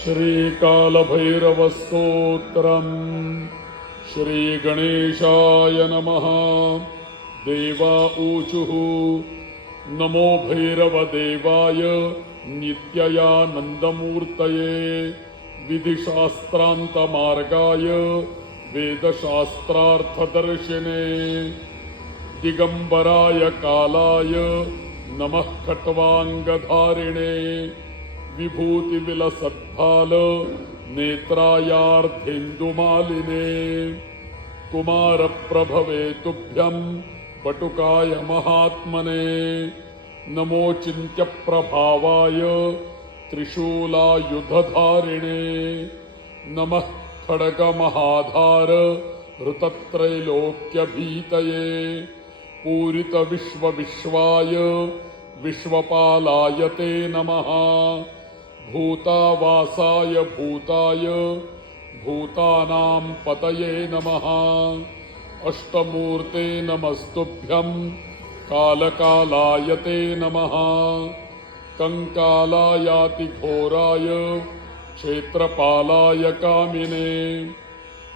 श्रीकालभैरवस्तोत्रम्। श्रीगणेशाय नमः। देवा ऊचुः नमो भैरवदेवाय नित्यानन्दमूर्तये विधिशास्त्रान्तमार्गाय वेदशास्त्रार्थदर्शिने दिगंबराय कालाय नमः खट्वांगधारिणे विभूतिविलसद्भाल नेत्रायार्धेन्दुमालिने कुमारप्रभवे तुभ्यं पटुकाय महात्मने नमो चिन्त्यप्रभावाय त्रिशूलायुधधारिणे नमः खड्गमहाधार ऋतत्रैलोक्यभीतये पूरितविश्वविश्वाय विश्वपालाय ते नमः भूतावासाय भूताय भूतानां पतये नमः अष्टमूर्ते नमस्तुभ्यं कालकालाय ते नमः कंकालायातिघोराय क्षेत्रपालाय कामिने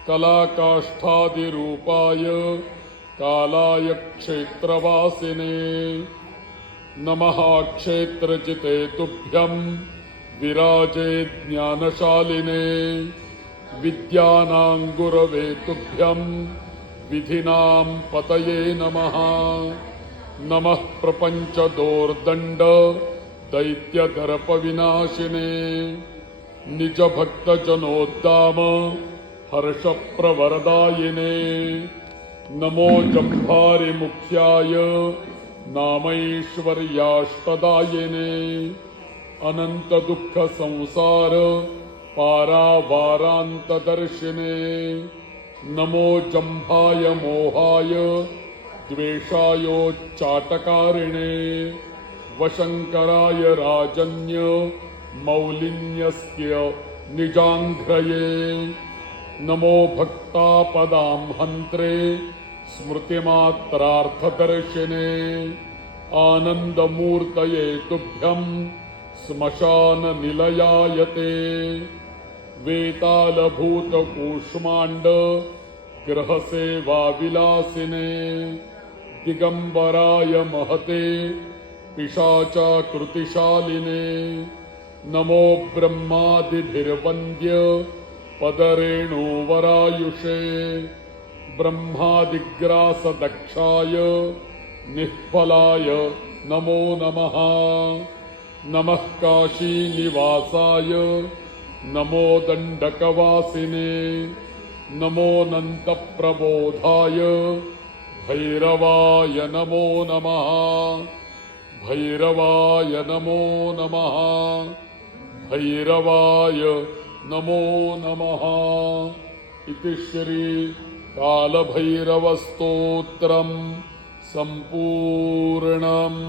कलाकाष्ठादिरूपाय कालाय क्षेत्रवासिने नमः क्षेत्रजिते तुभ्यं विराजे ज्ञानशालिने विद्यानां गुरवे तुभ्यं विधिनां पतये नमः नमः प्रपञ्चदोर्दण्ड दैत्यदर्पविनाशिने निजभक्तजनोद्दाम हर्षप्रवरदायिने नमो जम्भारिमुख्याय नामैश्वर्याष्टदायिने अनन्तदुःखसंसार पारावारान्तदर्शिने नमो जम्भाय मोहाय द्वेषायोच्चाटकारिणे वशङ्कराय राजन्य मौलिन्यस्य निजाङ्घ्रये नमो भक्तापदां हन्त्रे स्मृतिमात्रार्थदर्शिने आनन्दमूर्तये तुभ्यं श्मशाननिलयायते वेतालभूतकूष्माण्ड गृहसेवाविलासिने दिगंबराय महते पिशाचाकृतिशालिने नमो ब्रह्मादिभिर्वन्द्य पदरेणुवरायुषे ब्रह्मादिग्रासदक्षाय निष्फलाय नमो नमः नमः काशीनिवासाय नमो दण्डकवासिने नमोऽनन्तप्रबोधाय भैरवाय नमो नमः भैरवाय नमो नमः भैरवाय नमो नमः इति श्री कालभैरवस्तोत्रम् सम्पूर्णम्।